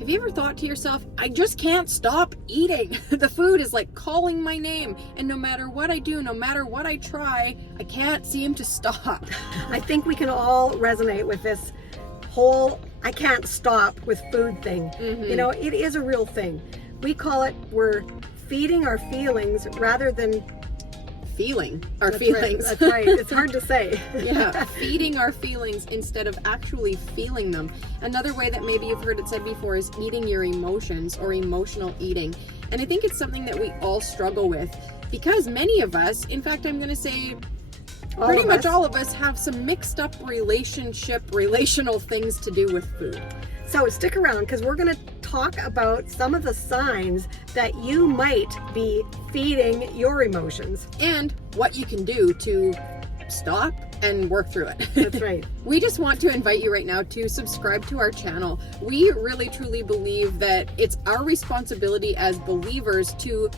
Have you ever thought to yourself, I just can't stop eating? The food is like calling my name, and no matter what I do, no matter what I try, I can't seem to stop. I think we can all resonate with this whole I can't stop with food thing. You know, it is a real thing. We call it, we're feeding our feelings rather than Feeling our That's feelings. Right. That's right. It's hard to say. Yeah, feeding our feelings instead of actually feeling them. Another way that maybe you've heard it said before is eating your emotions or emotional eating. And I think it's something that we all struggle with because many of us, in fact, I'm going to say pretty much all of us have some mixed up relational things to do with food. So stick around because we're going to talk about some of the signs that you might be feeding your emotions. And what you can do to stop and work through it. That's right. We just want to invite you right now to subscribe to our channel. We really truly believe that it's our responsibility as believers to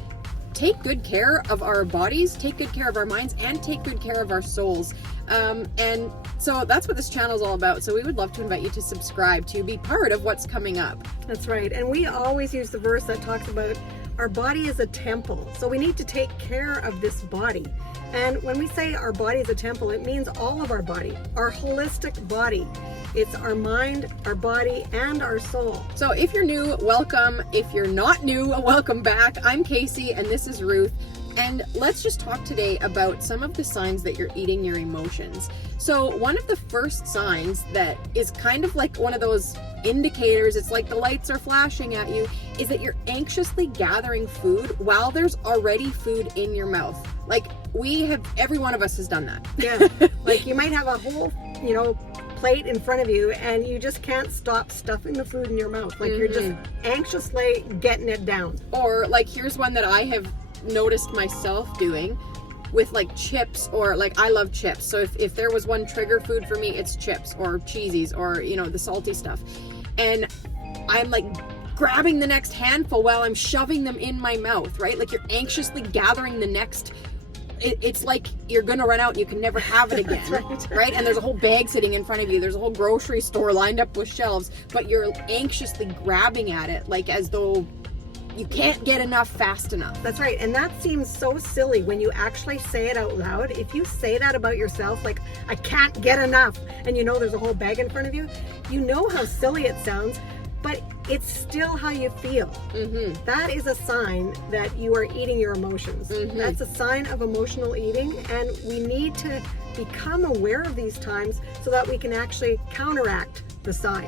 take good care of our bodies, take good care of our minds, and take good care of our souls. And so that's what this channel is all about. So we would love to invite you to subscribe, to be part of what's coming up. That's right. And we always use the verse that talks about our body is a temple. So we need to take care of this body. And when we say our body is a temple, it means all of our body, our holistic body. It's our mind, our body, and our soul. So if you're new, welcome. If you're not new, welcome back. I'm Casey and this is Ruth. And let's just talk today about some of the signs that you're eating your emotions. So one of the first signs that is kind of like one of those indicators, it's like the lights are flashing at you, is that you're anxiously gathering food while there's already food in your mouth. Like every one of us has done that. Yeah. Like you might have a whole, plate in front of you and you just can't stop stuffing the food in your mouth. Like you're just anxiously getting it down. Or like here's one that I have noticed myself doing with like chips, or like I love chips. So if there was one trigger food for me, it's chips or cheesies or, the salty stuff. And I'm like grabbing the next handful while I'm shoving them in my mouth, right? Like you're anxiously gathering the next. It's like you're gonna run out and you can never have it again. Right? And there's a whole bag sitting in front of you. There's a whole grocery store lined up with shelves, but you're anxiously grabbing at it like as though you can't get enough fast enough. That's right. And that seems so silly when you actually say it out loud. If you say that about yourself, like, I can't get enough, and there's a whole bag in front of you, you know how silly it sounds, but it's still how you feel. That is a sign that you are eating your emotions. That's a sign of emotional eating, and we need to become aware of these times so that we can actually counteract the sign.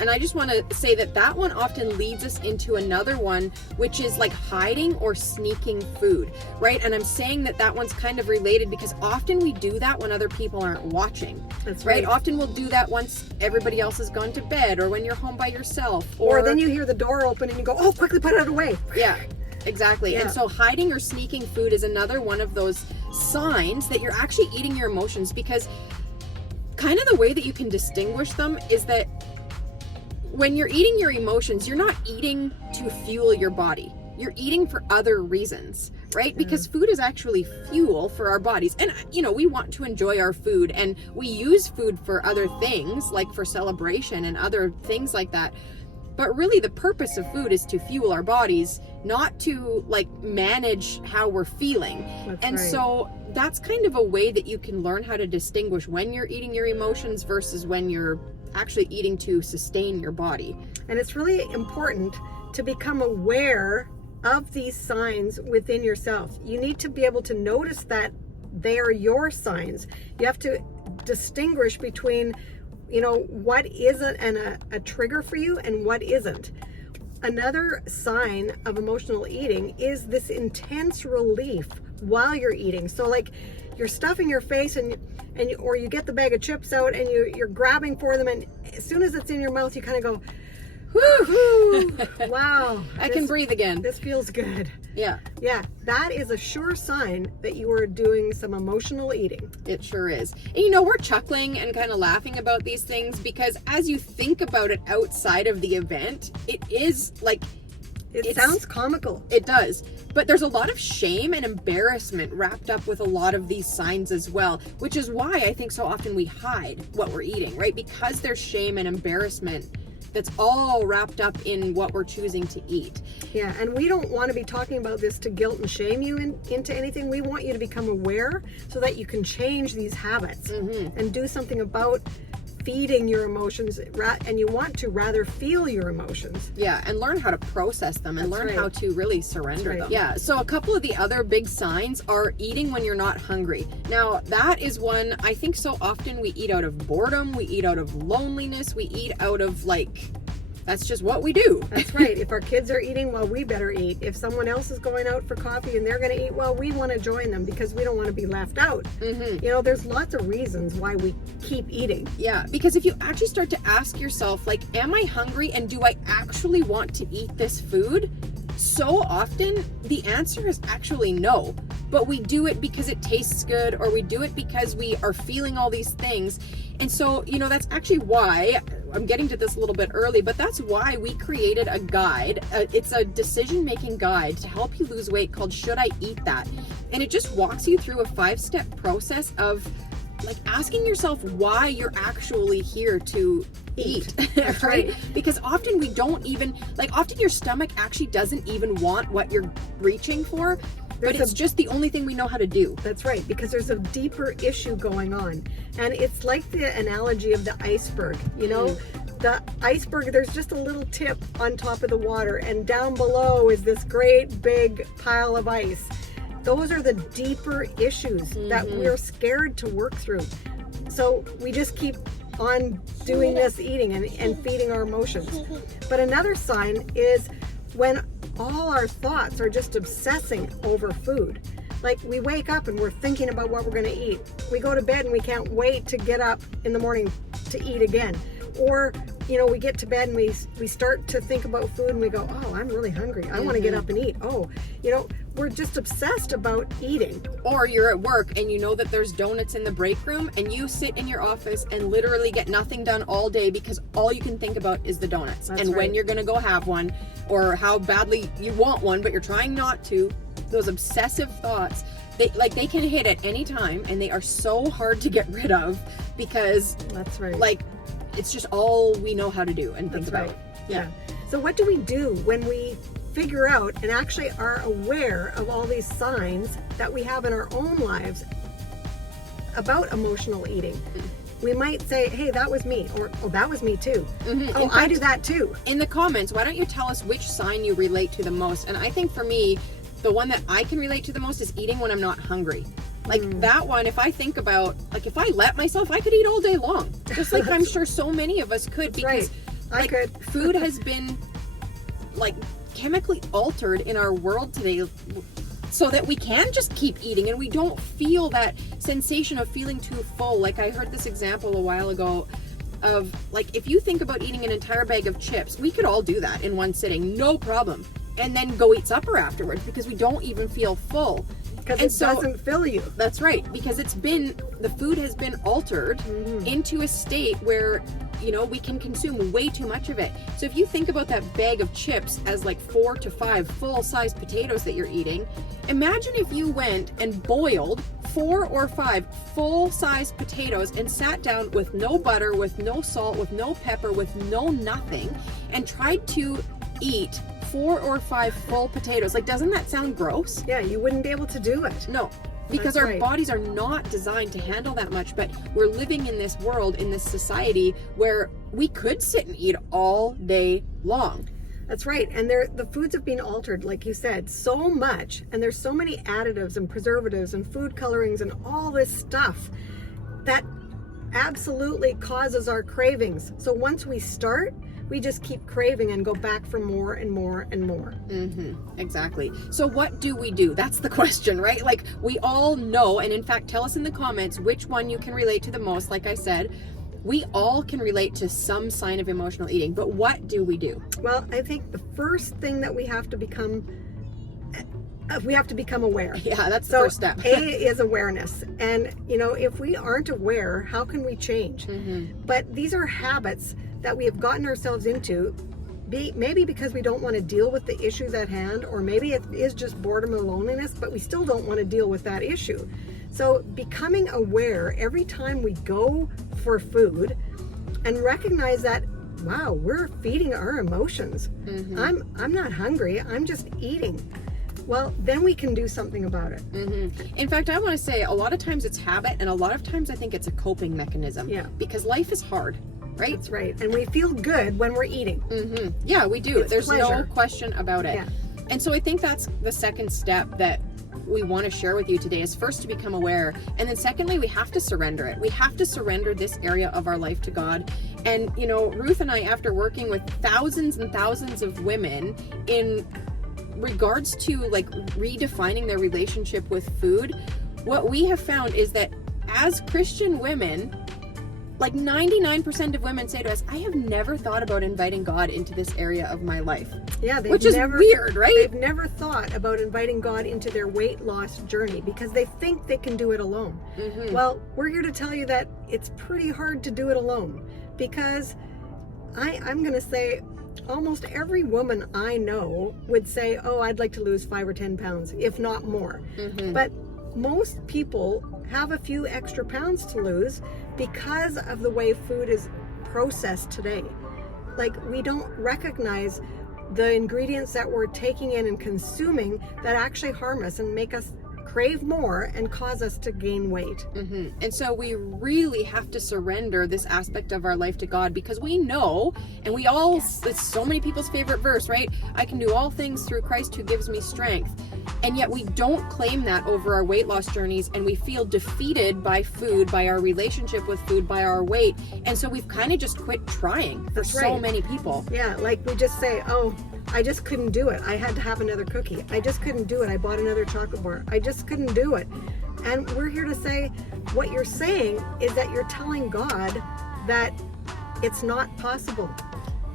And I just want to say that one often leads us into another one, which is like hiding or sneaking food, right? And I'm saying that one's kind of related because often we do that when other people aren't watching. That's right. Often we'll do that once everybody else has gone to bed or when you're home by yourself. Or then you hear the door open and you go, oh, quickly put it away. Yeah, exactly. Yeah. And so hiding or sneaking food is another one of those signs that you're actually eating your emotions, because kind of the way that you can distinguish them is that when you're eating your emotions, you're not eating to fuel your body. You're eating for other reasons, right? Because food is actually fuel for our bodies. And, we want to enjoy our food and we use food for other things, like for celebration and other things like that. But really the purpose of food is to fuel our bodies, not to like manage how we're feeling. So that's kind of a way that you can learn how to distinguish when you're eating your emotions versus when you're actually eating to sustain your body. And it's really important to become aware of these signs within yourself. You need to be able to notice that they are your signs. You have to distinguish between what isn't a trigger for you and what isn't. Another sign of emotional eating is this intense relief while you're eating. So like you're stuffing your face or you get the bag of chips out and you're grabbing for them, and as soon as it's in your mouth you kind of go, whoo, wow, I can breathe again. This feels good. Yeah. That is a sure sign that you are doing some emotional eating. It sure is. And we're chuckling and kind of laughing about these things because as you think about it outside of the event, it is like... It sounds comical. It does. But there's a lot of shame and embarrassment wrapped up with a lot of these signs as well, which is why I think so often we hide what we're eating, right? Because there's shame and embarrassment that's all wrapped up in what we're choosing to eat. Yeah, and we don't want to be talking about this to guilt and shame you into anything. We want you to become aware so that you can change these habits and do something about feeding your emotions, and you want to rather feel your emotions. Yeah, and learn how to process them and learn how to really surrender them. Yeah, so a couple of the other big signs are eating when you're not hungry. Now, that is one, I think so often we eat out of boredom, we eat out of loneliness, we eat out of that's just what we do. That's right. If our kids are eating, well, we better eat. If someone else is going out for coffee and they're going to eat, well, we want to join them because we don't want to be left out. There's lots of reasons why we keep eating. Yeah, because if you actually start to ask yourself, am I hungry and do I actually want to eat this food? So often the answer is actually no, but we do it because it tastes good, or we do it because we are feeling all these things. And so, that's actually why I'm getting to this a little bit early, but that's why we created a guide. It's a decision-making guide to help you lose weight called Should I Eat That? And it just walks you through a 5-step process of asking yourself why you're actually here to eat. Right? Because often we don't even, often your stomach actually doesn't even want what you're reaching for. But it's just the only thing we know how to do. That's right, because there's a deeper issue going on. And it's like the analogy of the iceberg. The iceberg, there's just a little tip on top of the water, and down below is this great big pile of ice. Those are the deeper issues that we're scared to work through. So we just keep on doing this eating and feeding our emotions. But another sign is when all our thoughts are just obsessing over food. We wake up and we're thinking about what we're going to eat. We go to bed and we can't wait to get up in the morning to eat again. Or, we get to bed and we start to think about food and we go, oh, I'm really hungry. I want to get up and eat. Oh, we're just obsessed about eating. Or you're at work and you know that there's donuts in the break room and you sit in your office and literally get nothing done all day because all you can think about is the donuts. That's and right. When you're going to go have one, or how badly you want one, but you're trying not to. Those obsessive thoughts, they can hit at any time, and they are so hard to get rid of because that's right. It's just all we know how to do and think about. Right. Yeah. So what do we do when we figure out and actually are aware of all these signs that we have in our own lives about emotional eating? We might say, hey, that was me, or oh, that was me too. Oh, I do that too. In the comments, why don't you tell us which sign you relate to the most? And I think for me, the one that I can relate to the most is eating when I'm not hungry. That one, if I think about, if I let myself, I could eat all day long. Just like I'm sure so many of us could, because I could. Food has been chemically altered in our world today so that we can just keep eating and we don't feel that sensation of feeling too full. I heard this example a while ago of if you think about eating an entire bag of chips, we could all do that in one sitting, no problem. And then go eat supper afterwards because we don't even feel full. Because it doesn't fill you. That's right, because the food has been altered into a state where, we can consume way too much of it. So if you think about that bag of chips as 4 to 5 full-size potatoes that you're eating, imagine if you went and boiled 4 or 5 full-size potatoes and sat down with no butter, with no salt, with no pepper, with no nothing, and tried to eat 4 or 5 full potatoes. Doesn't that sound gross? Yeah, you wouldn't be able to do it. No, because our bodies are not designed to handle that much, but we're living in this world, in this society where we could sit and eat all day long. That's right. And the foods have been altered, like you said, so much, and there's so many additives and preservatives and food colorings and all this stuff that absolutely causes our cravings. So once we start, we just keep craving and go back for more and more and more. Exactly. So what do we do? That's the question, right? We all know, and in fact, tell us in the comments which one you can relate to the most. Like I said, we all can relate to some sign of emotional eating, but what do we do? Well, I think the first thing that we have to become aware. Yeah, that's the first step. A is awareness. And, if we aren't aware, how can we change? But these are habits that we have gotten ourselves into, maybe because we don't want to deal with the issues at hand, or maybe it is just boredom and loneliness, but we still don't want to deal with that issue. So becoming aware every time we go for food and recognize that wow, we're feeding our emotions. I'm not hungry, I'm just eating. Well, then we can do something about it. In fact, I want to say a lot of times it's habit, and a lot of times I think it's a coping mechanism. Yeah. Because life is hard, right? That's right. And we feel good when we're eating. Yeah, we do. It's There's pleasure. no question about it. Yeah. And so I think that's the second step that we want to share with you today, is first to become aware, and then secondly, we have to surrender it. We have to surrender this area of our life to God. And you know, Ruth and I, after working with thousands and thousands of women in regards to like redefining their relationship with food, what we have found is that as Christian women, like 99% of women say to us, I have never thought about inviting God into this area of my life. Yeah, which is weird, right? They've never thought about inviting God into their weight loss journey because they think they can do it alone. Well, we're here to tell you that it's pretty hard to do it alone, because I'm going to say almost every woman I know would say, oh, I'd like to lose 5 or 10 pounds, if not more. But most people have a few extra pounds to lose because of the way food is processed today. Like, we don't recognize the ingredients that we're taking in and consuming that actually harm us and make us crave more and cause us to gain weight. And so we really have to surrender this aspect of our life to God, because we know, and we all, it's so many people's favorite verse, right? I can do all things through Christ who gives me strength. And yet we don't claim that over our weight loss journeys, and we feel defeated by food, by our relationship with food, by our weight. And so we've kind of just quit trying for so many people. Yeah, like we just say, oh, I just couldn't do it. I had to have another cookie. I just couldn't do it. I bought another chocolate bar. I just couldn't do it. And we're here to say, what you're saying is that you're telling God that it's not possible.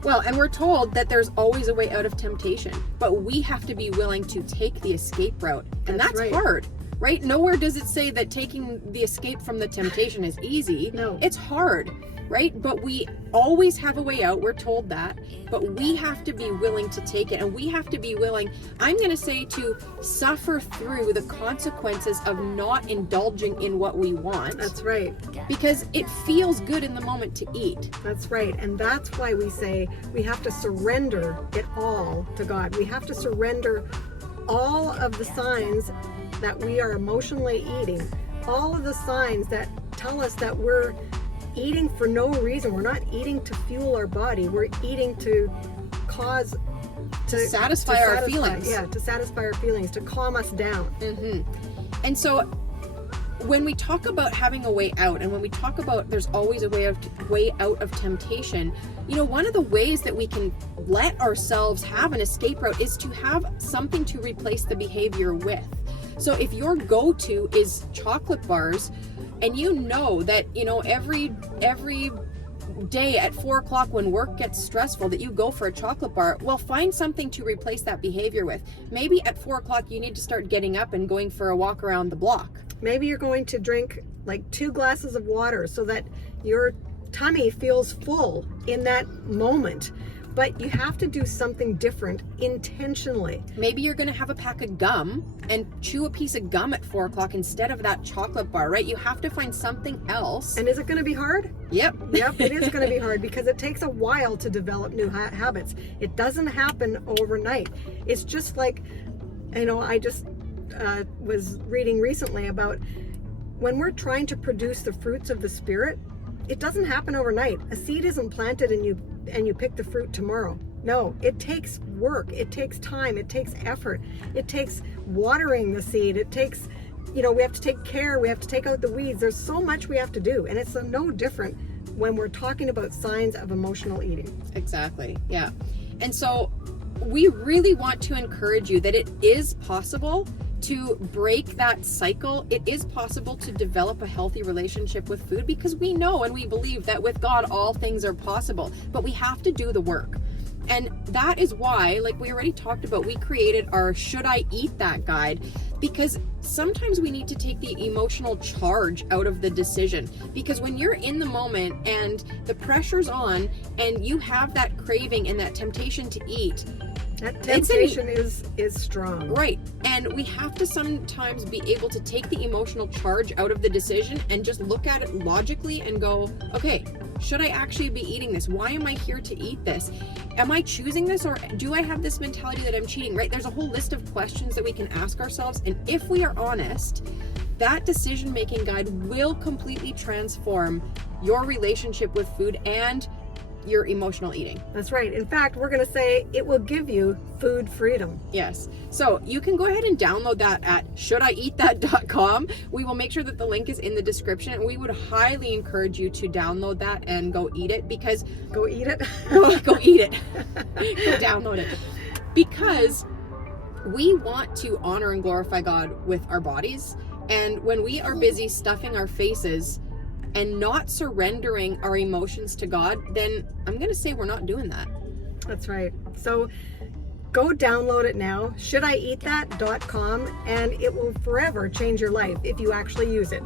Well, and we're told that there's always a way out of temptation, but we have to be willing to take the escape route. And that's hard, right? Nowhere does it say that taking the escape from the temptation is easy. No. It's hard, right? But we always have a way out. We're told that, but we have to be willing to take it, and we have to be willing, I'm going to say, to suffer through the consequences of not indulging in what we want. That's right. Because it feels good in the moment to eat. That's right. And that's why we say we have to surrender it all to God. We have to surrender all of the signs that we are emotionally eating, all of the signs that tell us that we're eating for no reason. We're not eating to fuel our body. We're eating to cause... To satisfy our feelings. Yeah, to satisfy our feelings, to calm us down. And so when we talk about having a way out, and when we talk about there's always a way out of temptation, you know, one of the ways that we can let ourselves have an escape route is to have something to replace the behavior with. So if your go-to is chocolate bars, and you know that, you know, every day at 4 o'clock when work gets stressful that you go for a chocolate bar, well, find something to replace that behavior with. Maybe at 4 o'clock you need to start getting up and going for a walk around the block. Maybe you're going to drink like 2 glasses of water so that your tummy feels full in that moment. But you have to do something different intentionally. Maybe you're going to have a pack of gum and chew a piece of gum at 4 o'clock instead of that chocolate bar, right? You have to find something else. And is it going to be hard? Yep. Yep, it is going to be hard because it takes a while to develop new habits. It doesn't happen overnight. It's just like, you know, I just was reading recently about when we're trying to produce the fruits of the Spirit, it doesn't happen overnight. A seed isn't planted and you pick the fruit tomorrow. No, it takes work. It takes time. It takes effort. It takes watering the seed. It takes, you know, we have to take care. We have to take out the weeds. There's so much we have to do. And it's no different when we're talking about signs of emotional eating. Exactly. Yeah. And so we really want to encourage you that it is possible to break that cycle. It is possible to develop a healthy relationship with food, because we know and we believe that with God all things are possible, but we have to do the work. And that is why, like we already talked about, we created our Should I Eat That guide, because sometimes we need to take the emotional charge out of the decision. Because when you're in the moment and the pressure's on and you have that craving and that temptation to eat, That temptation is strong. Right. And we have to sometimes be able to take the emotional charge out of the decision and just look at it logically and go, okay, should I actually be eating this? Why am I here to eat this? Am I choosing this, or do I have this mentality that I'm cheating, right? There's a whole list of questions that we can ask ourselves. And if we are honest, that decision-making guide will completely transform your relationship with food and your emotional eating. That's right. In fact, we're going to say it will give you food freedom. Yes. So you can go ahead and download that at shouldiEatThat.com. We will make sure that the link is in the description, and we would highly encourage you to download that and go eat it, because Go eat it. go eat it. Go download it. Because we want to honor and glorify God with our bodies. And when we are busy stuffing our faces and not surrendering our emotions to God, then I'm going to say we're not doing that. That's right. So go download it now, shouldiEatThat.com, and it will forever change your life if you actually use it.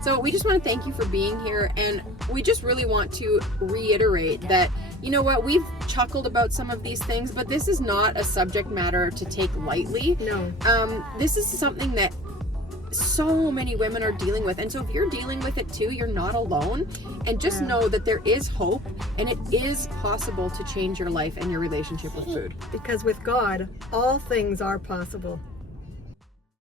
So we just want to thank you for being here, and we just really want to reiterate that, you know what, we've chuckled about some of these things, but this is not a subject matter to take lightly. No. This is something that so many women are dealing with, and so if you're dealing with it too, you're not alone. And just know that there is hope, and it is possible to change your life and your relationship with food. Because with God, all things are possible.